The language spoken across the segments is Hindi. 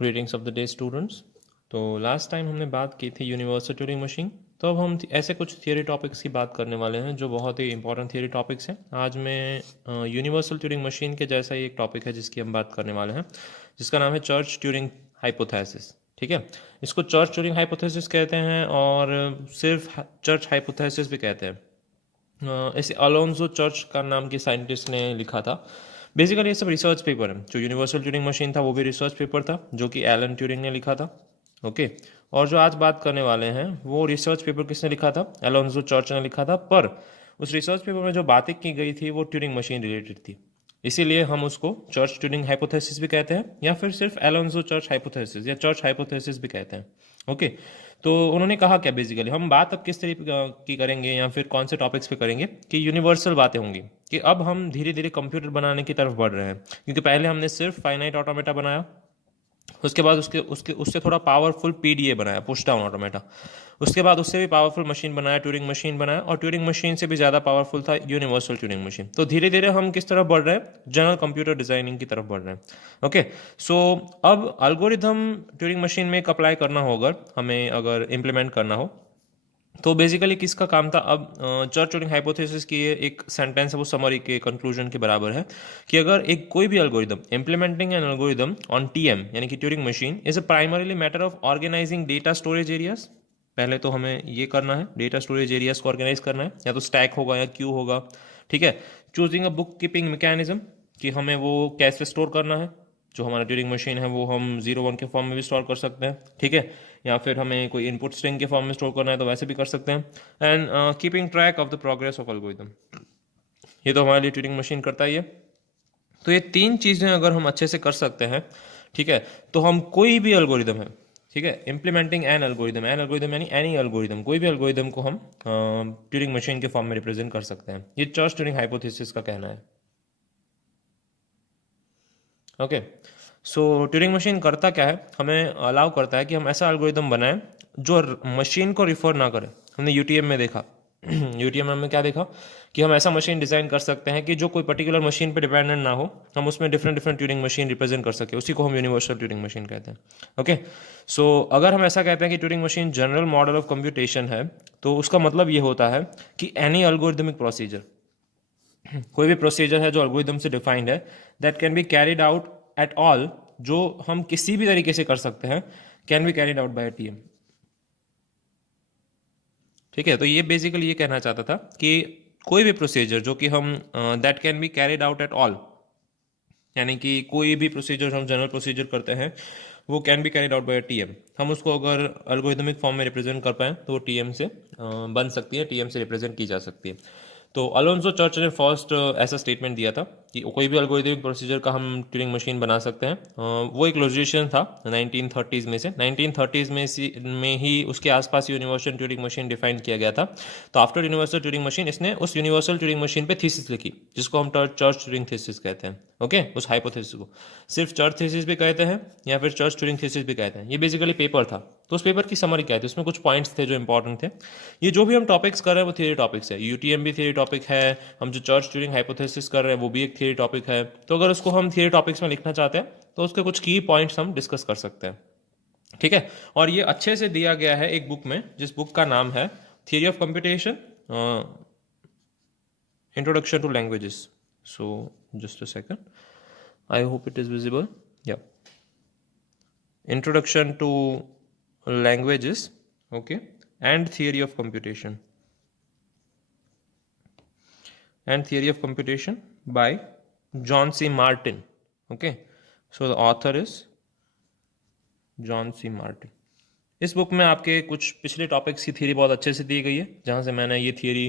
Greetings of the day students. तो लास्ट टाइम हमने बात की थी यूनिवर्सल ट्यूरिंग मशीन। तो अब हम ऐसे कुछ थियरी टॉपिक्स की बात करने वाले हैं जो बहुत ही इंपॉर्टेंट थियरी टॉपिक्स हैं। आज मैं यूनिवर्सल ट्यूरिंग मशीन के जैसा ही एक टॉपिक है जिसकी हम बात करने वाले हैं, जिसका नाम है चर्च ट्यूरिंग हाइपोथेसिस। ठीक है, इसको चर्च ट्यूरिंग हाइपोथेसिस कहते हैं और सिर्फ चर्च हाइपोथेसिस भी कहते हैं। इसे अलोन्सो चर्च का नाम के साइंटिस्ट ने लिखा था। बेसिकली ये सब रिसर्च पेपर है। जो यूनिवर्सल ट्यूरिंग मशीन था वो भी रिसर्च पेपर था जो कि एलन ट्यूरिंग ने लिखा था। ओके, और जो आज बात करने वाले हैं वो रिसर्च पेपर किसने लिखा था? अलोन्सो चर्च ने लिखा था, पर उस रिसर्च पेपर में जो बातें की गई थी वो ट्यूरिंग मशीन रिलेटेड थी। इसीलिए हम उसको चर्च ट्यूरिंग हाइपोथेसिस भी कहते हैं या फिर सिर्फ अलोन्सो चर्च हाइपोथेसिस या चर्च हाइपोथेसिस भी कहते हैं। ओके, तो उन्होंने कहा क्या? बेसिकली हम बात अब किस तरीके की करेंगे या फिर कौन से टॉपिक्स पे करेंगे कि यूनिवर्सल बातें होंगी कि अब हम धीरे धीरे कंप्यूटर बनाने की तरफ बढ़ रहे हैं। क्योंकि पहले हमने सिर्फ फाइनाइट ऑटोमेटा बनाया, उसके बाद उसके उसके उससे थोड़ा पावरफुल पीडीए बनाया, पुश डाउन ऑटोमेटा। उसके बाद उससे भी पावरफुल मशीन बनाया, ट्यूरिंग मशीन बनाया, और ट्यूरिंग मशीन से भी ज़्यादा पावरफुल था यूनिवर्सल ट्यूरिंग मशीन। तो धीरे धीरे हम किस तरफ बढ़ रहे हैं? जनरल कंप्यूटर डिजाइनिंग की तरफ बढ़ रहे हैं। ओके, सो अब एल्गोरिथम ट्यूरिंग मशीन में एक अप्लाई करना होगा हमें, अगर इम्प्लीमेंट करना हो तो बेसिकली किसका काम था? अब चर्च ट्यूरिंग हाइपोथेसिस की ये एक सेंटेंस है, वो समरी के कंक्लूजन के बराबर है कि अगर एक कोई भी algorithm, implementing an algorithm on TM यानी कि Turing machine is a primarily matter of organising data storage areas. पहले तो हमें ये करना है, डेटा स्टोरेज एरियाज को ऑर्गेनाइज करना है, या तो स्टैक होगा या क्यू होगा। ठीक है, choosing a book keeping mechanism कि हमें वो कैसे स्टोर करना है। जो हमारा ट्यूरिंग मशीन है वो हम 0 1 के फॉर्म में भी स्टोर कर सकते हैं। ठीक है, या फिर हमें कोई इनपुट स्ट्रिंग के फॉर्म में स्टोर करना है तो वैसे भी कर सकते हैं। And keeping track of the progress of algorithm, ये तो हमारे लिए ट्यूरिंग मशीन करता ही है। तो ये तीन चीज़ें अगर हम अच्छे से कर सकते हैं, ठीक है, तो हम कोई भी एल्गोरिदम है, ठीक है, इम्प्लीमेंटिंग एन एल्गोरिदम यानी एनी एल्गोरिदम, कोई भी एल्गोरिदम को हम ट्यूरिंग मशीन के फॉर्म में रिप्रेजेंट कर सकते हैं। ये चर्च ट्यूरिंग हाइपोथेसिस का कहना है। ओके, सो ट्यूरिंग मशीन करता क्या है? हमें अलाउ करता है कि हम ऐसा एल्गोरिदम बनाएं जो मशीन को रिफर ना करे। हमने यूटीएम में देखा यूटीएम में हमने क्या देखा कि हम ऐसा मशीन डिज़ाइन कर सकते हैं कि जो कोई पर्टिकुलर मशीन पे डिपेंडेंट ना हो, हम उसमें different different Turing machine represent कर सके। उसी को हम यूनिवर्सल ट्यूरिंग मशीन कहते हैं। ओके, सो अगर हम ऐसा कहते हैं कि Turing machine general model of computation है, तो उसका मतलब ये होता है कि एनी एल्गोरिदमिक प्रोसीजर, कोई भी प्रोसीजर है जो एल्गोरिदम से डिफाइंड है, that can be carried out at all, जो हम किसी भी तरीके से कर सकते हैं, can be carried out by TM. ठीक है, तो ये बेसिकली ये कहना चाहता था कि कोई भी प्रोसीजर जो कि हम that can be carried out at all, यानी कि कोई भी प्रोसीजर हम जनरल प्रोसीजर करते हैं वो can be carried out by TM. हम उसको अगर एल्गोरिथमिक फॉर्म में रिप्रेजेंट कर पाएँ तो वो टीएम से बन सकती है, टीएम से रिप्रेजेंट की जा सकती है। तो अलोन्सो चर्च ने फर्स्ट ऐसा स्टेटमेंट दिया था कि कोई भी एल्गोरिथमिक प्रोसीजर का हम ट्यूरिंग मशीन बना सकते हैं। वो एक लॉजिशियन था 1930s में से, 1930s में ही उसके आसपास यूनिवर्सल ट्यूरिंग मशीन डिफाइन किया गया था। तो आफ्टर यूनिवर्सल ट्यूरिंग मशीन इसने उस यूनिवर्सल ट्यूरिंग मशीन पे थीसिस लिखी, जिसको हम चर्च ट्यूरिंग थीसिस कहते हैं। ओके, उस हाइपोथेसिस को सिर्फ चर्च थीसिस भी कहते हैं या फिर चर्च ट्यूरिंग थीसिस भी कहते हैं। ये बेसिकली पेपर था। तो उस पेपर की समरी क्या थी? उसमें कुछ पॉइंट्स थे जो इंपॉर्टेंट थे। ये जो भी हम टॉपिक्स कर रहे हैं वो थियरी टॉपिक्स है, यूटीएम भी थियरी टॉपिक है, हम जो चर्च ट्यूरिंग हाइपोथेसिस कर रहे हैं वो भी एक थियरी टॉपिक है। तो अगर उसको हम थियरी टॉपिक्स में लिखना चाहते हैं तो उसके कुछ की पॉइंट्स हम डिस्कस कर सकते हैं। ठीक है, और ये अच्छे से दिया गया है एक बुक में, जिस बुक का नाम है theory of computation, introduction to languages. So just a second, I hope it is visible. या introduction to languages, okay, and theory of computation by John C. Martin. Okay, so the author is John C. Martin. इस बुक में आपके कुछ पिछले टॉपिक्स की थियरी बहुत अच्छे से दी गई है, जहाँ से मैंने ये थियरी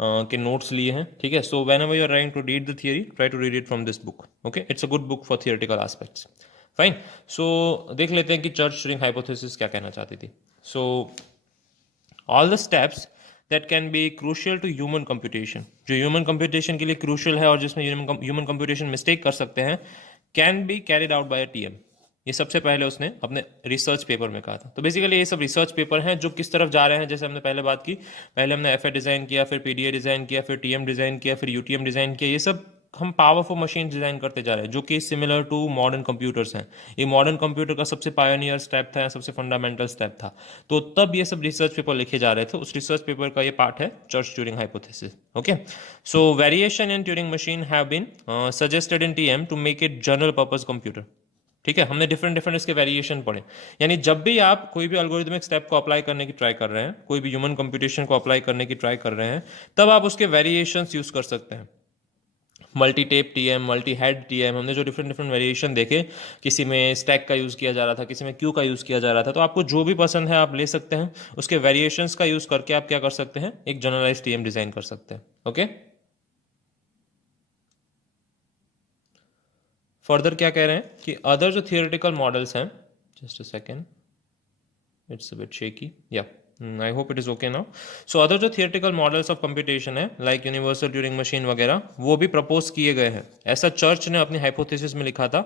के नोट्स लिए हैं। ठीक है, so whenever you are trying to read the theory, try to read it from this book. Okay, it's a good book for theoretical aspects. Fine, so देख लेते हैं कि चर्च ट्यूरिंग हाइपोथेसिस क्या कहना चाहती थी। So all the steps that can be crucial to human computation, जो ह्यूमन कंप्यूटेशन के लिए क्रूशियल है और जिसमें ह्यूमन कंप्यूटेशन मिस्टेक कर सकते हैं, can be carried out by TM. ये सबसे पहले उसने अपने रिसर्च पेपर में कहा था। तो बेसिकली ये सब रिसर्च पेपर हैं जो किस तरफ जा रहे हैं, जैसे हमने पहले बात की, पहले हमने एफए डिज़ाइन किया, फिर पीडीए डिज़ाइन किया, फिर टीएम डिज़ाइन किया, फिर यूटीएम डिज़ाइन किया। ये सब हम पावरफुल मशीन डिज़ाइन करते जा रहे हैं जो कि सिमिलर टू मॉडर्न कंप्यूटर्स हैं। ये मॉडर्न कंप्यूटर का सबसे पायोनियर स्टेप था, सबसे फंडामेंटल स्टेप था। तो तब ये सब रिसर्च पेपर लिखे जा रहे थे। उस रिसर्च पेपर का ये पार्ट है Church Turing hypothesis. Okay, so variation in Turing machine have been suggested in TM to make it general purpose computer. ठीक है, हमने डिफरेंट डिफरेंट इसके वेरिएशन पढ़े। यानी जब भी आप कोई भी अल्गोरिथमिक स्टेप को अप्लाई करने की ट्राई कर रहे हैं, कोई भी ह्यूमन कंप्यूटेशन को अप्लाई करने की ट्राई कर रहे हैं, तब आप उसके वेरिएशंस यूज कर सकते हैं। Multi tape TM, multi head TM, हमने जो डिफरेंट डिफरेंट वेरिएशन देखे, किसी में स्टैक का यूज़ किया जा रहा था, किसी में क्यू का यूज़ किया जा रहा था। तो आपको जो भी पसंद है आप ले सकते हैं, उसके वेरिएशंस का यूज़ करके आप क्या कर सकते हैं, एक जनरलाइज टीएम डिज़ाइन कर सकते हैं। ओके, फर्दर क्या कह रहे हैं कि अदर जो थियोरेटिकल मॉडल्स हैं, just a second, it's a bit shaky, yeah I hope it is okay now. So other जो थियोरेटिकल मॉडल्स ऑफ कंप्यूटेशन है लाइक यूनिवर्सल ट्यूरिंग मशीन वगैरह, वो भी प्रपोज किए गए हैं। ऐसा चर्च ने अपनी हाइपोथेसिस में लिखा था,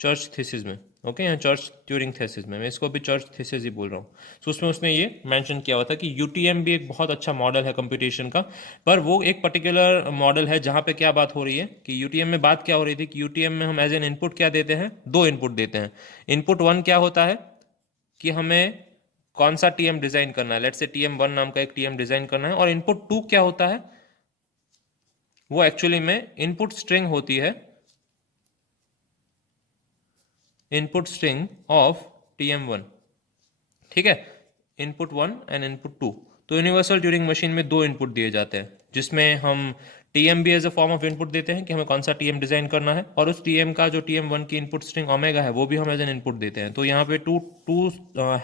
चर्च थीसिस में। ओके, यहाँ चर्च ट्यूरिंग थीसिस में, मैं इसको भी चर्च थीसिस ही बोल रहा हूँ। सो उसमें उसने ये मेंशन किया हुआ था कि यूटीएम भी एक बहुत अच्छा मॉडल है कंप्यूटेशन का, पर वो एक पर्टिकुलर मॉडल है जहाँ पे क्या बात हो रही है कि यूटीएम में बात क्या हो रही थी कि यूटीएम में हम एज एन इनपुट क्या देते हैं, दो इनपुट देते हैं। इनपुट वन क्या होता है कि हमें कौन सा टीएम डिजाइन करना है, लेट्स से टीएम वन नाम का एक टीएम डिजाइन करना है। और इनपुट टू क्या होता है, वो एक्चुअली में इनपुट स्ट्रिंग होती है, input string of TM one. ठीक है, input one and input two. तो यूनिवर्सल ट्यूरिंग मशीन में दो इनपुट दिए जाते हैं, जिसमें हम टीएम भी as a form of input देते हैं कि हमें कौन सा टीएम डिजाइन करना है, और उस टीएम का जो टीएम वन की इनपुट स्ट्रिंग ओमेगा है वो भी हम एज एन इनपुट देते हैं। तो यहाँ पे two two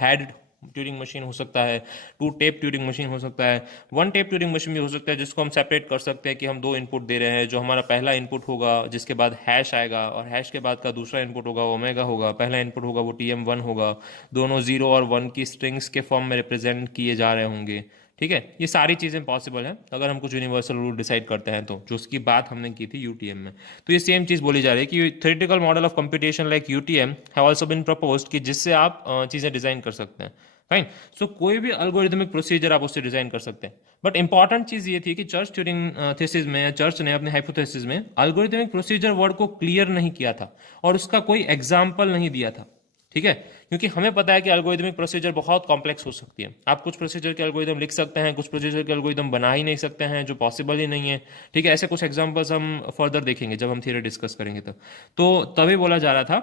head Turing machine हो सकता है, टू टेप ट्यूरिंग मशीन हो सकता है, वन टेप ट्यूरिंग मशीन भी हो सकता है, जिसको हम सेपरेट कर सकते हैं कि हम दो इनपुट दे रहे हैं। जो हमारा पहला इनपुट होगा जिसके बाद हैश आएगा, और हैश के बाद का दूसरा इनपुट होगा ओमेगा होगा। पहला इनपुट होगा वो टीएम वन होगा, दोनों जीरो और वन की स्ट्रिंग्स के फॉर्म में रिप्रेजेंट किए जा रहे होंगे। ठीक है, ये सारी चीज़ें पॉसिबल हैं अगर हम कुछ यूनिवर्सल रूल डिसाइड करते हैं, तो जो उसकी बात हमने की थी यूटीएम में। तो ये सेम चीज़ बोली जा रही है कि theoretical model of computation like UTM have also been proposed, कि जिससे आप चीज़ें डिज़ाइन कर सकते हैं। फाइन, सो कोई भी अल्गोरिथमिक प्रोसीजर आप उससे डिज़ाइन कर सकते हैं। बट इंपॉर्टेंट चीज़ ये थी कि चर्च ट्यूरिंग थीसिस में, चर्च ने अपने हाइपोथेसिस में अल्गोरिथमिक प्रोसीजर वर्ड को क्लियर नहीं किया था और उसका कोई एग्जाम्पल नहीं दिया था। ठीक है, क्योंकि हमें पता है कि एल्गोरिथमिक प्रोसीजर बहुत कॉम्प्लेक्स हो सकती है। आप कुछ प्रोसीजर के एल्गोरिथम लिख सकते हैं, कुछ प्रोसीजर के एल्गोरिथम बना ही नहीं सकते हैं, जो पॉसिबल ही नहीं है। ठीक है, ऐसे कुछ एग्जांपल्स हम फर्दर देखेंगे जब हम थियरी डिस्कस करेंगे तब। तो तभी बोला जा रहा था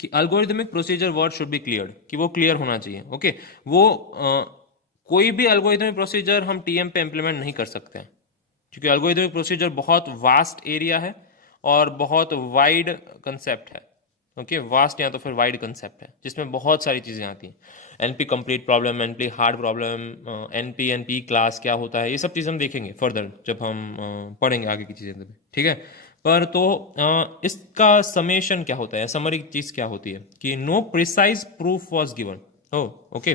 कि algorithmic procedure word should be clear, कि वो क्लियर होना चाहिए। ओके, वो कोई भी अल्गोरिथमिक प्रोसीजर हम टीएम पे इंप्लीमेंट नहीं कर सकते हैं, क्योंकि अल्गोरिथमिक प्रोसीजर बहुत वास्ट एरिया है और बहुत वाइड कंसेप्ट है। ओके, वास्ट या तो फिर वाइड कंसेप्ट है, जिसमें बहुत सारी चीज़ें आती हैं। NP complete problem, NP hard problem, NP class क्या होता है, ये सब चीज़ हम देखेंगे फर्दर जब हम पढ़ेंगे आगे की चीज़ें तभी। ठीक है, पर तो इसका समेशन क्या होता है, समरी चीज़ क्या होती है कि no precise proof was given. Okay,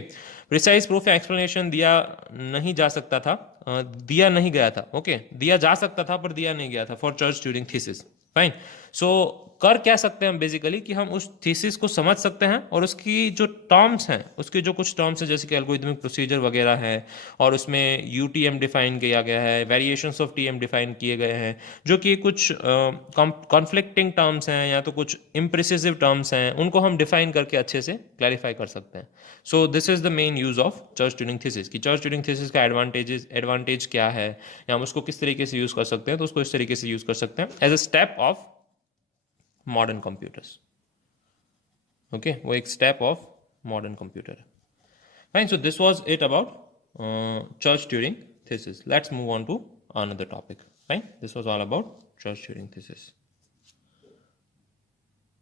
precise proof या एक्सप्लेनेशन दिया नहीं जा सकता था, दिया नहीं गया था। ओके, दिया जा सकता था पर दिया नहीं गया था for Church Turing thesis. Fine, so कर क्या सकते हैं हम बेसिकली कि हम उस थीसिस को समझ सकते हैं और उसकी जो टर्म्स हैं, उसके जो कुछ टर्म्स हैं जैसे कि एल्गोरिथमिक प्रोसीजर वगैरह है, और उसमें यूटीएम डिफाइन किया गया है, वेरिएशंस ऑफ टीएम डिफाइन किए गए हैं, जो कि कुछ कॉन्फ्लिक्टिंग टर्म्स हैं या तो कुछ इम्प्रिसिसिव टर्म्स हैं, उनको हम डिफाइन करके अच्छे से क्लैरिफाई कर सकते हैं। So this is the main use of church Turing thesis, कि चर्च ट्यूरिंग थीसिस का एडवांटेज क्या है, या हम उसको किस तरीके से यूज कर सकते हैं। तो उसको इस तरीके से यूज कर सकते हैं as a step of modern computers. Okay, वो एक स्टेप ऑफ मॉडर्न कंप्यूटर है। Fine, so this was it about Church Turing thesis. Let's move on to another topic. Fine, this was all about Church Turing thesis.